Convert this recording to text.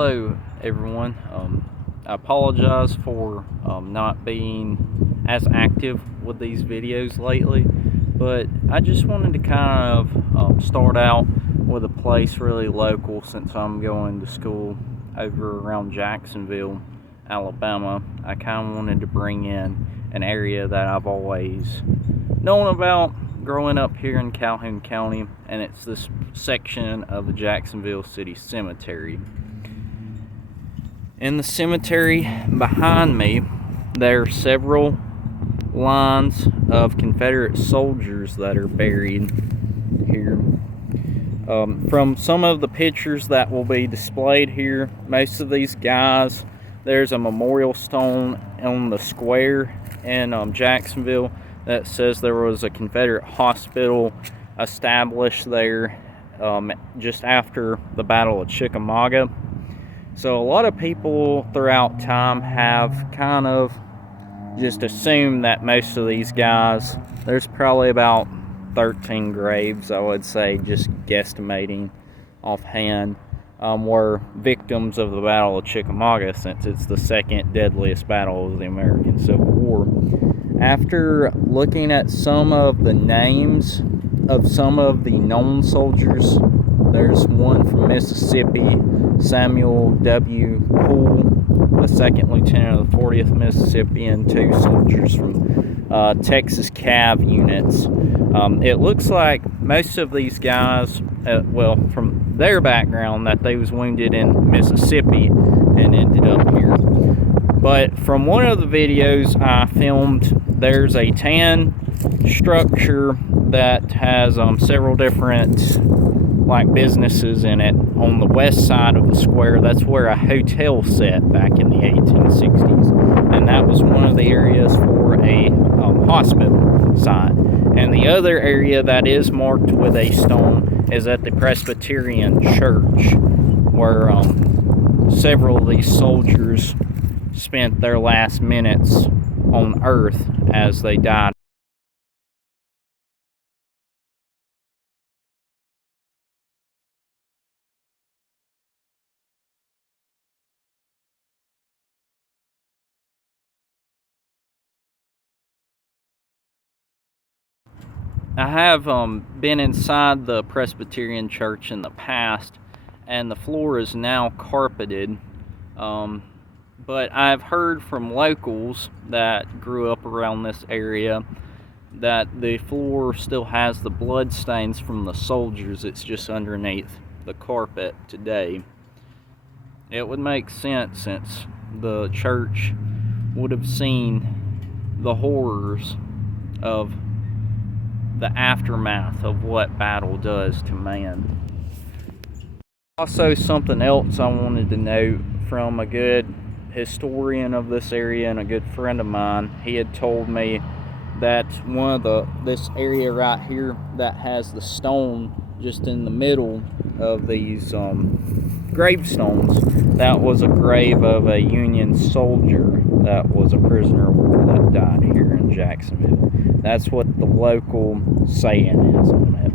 Hello everyone. I apologize for not being as active with these videos lately, but I just wanted to kind of start out with a place really local since I'm going to school over around Jacksonville, Alabama. I kind of wanted to bring in an area that I've always known about growing up here in Calhoun County, and it's this section of the Jacksonville City Cemetery. In the cemetery behind me, there are several lines of Confederate soldiers that are buried here. From some of the pictures that will be displayed here, most of these guys, there's a memorial stone on the square in Jacksonville that says there was a Confederate hospital established there just after the Battle of Chickamauga. So a lot of people throughout time have kind of just assumed that most of these guys, there's probably about 13 graves, I would say, just guesstimating offhand, were victims of the Battle of Chickamauga, since it's the second deadliest battle of the American Civil War. After looking at some of the names of some of the known soldiers, there's one from Mississippi, Samuel W. Poole, a second lieutenant of the 40th Mississippi, and two soldiers from Texas Cav units. It looks like most of these guys, from their background, that they was wounded in Mississippi and ended up here. But from one of the videos I filmed, there's a tan structure that has several different businesses in it on the west side of the square. That's where a hotel set back in the 1860s, and that was one of the areas for a hospital site. And the other area that is marked with a stone is at the Presbyterian church, where several of these soldiers spent their last minutes on earth as they died. I have been inside the Presbyterian church in the past, and the floor is now carpeted, but I've heard from locals that grew up around this area that the floor still has the blood stains from the soldiers. It's just underneath the carpet today. It would make sense, since the church would have seen the horrors of the aftermath of what battle does to man. Also, something else I wanted to note from a good historian of this area and a good friend of mine, he had told me that this area right here that has the stone just in the middle of these gravestones, that was a grave of a Union soldier that was a prisoner of war that died here in Jacksonville. That's what the local saying is on it.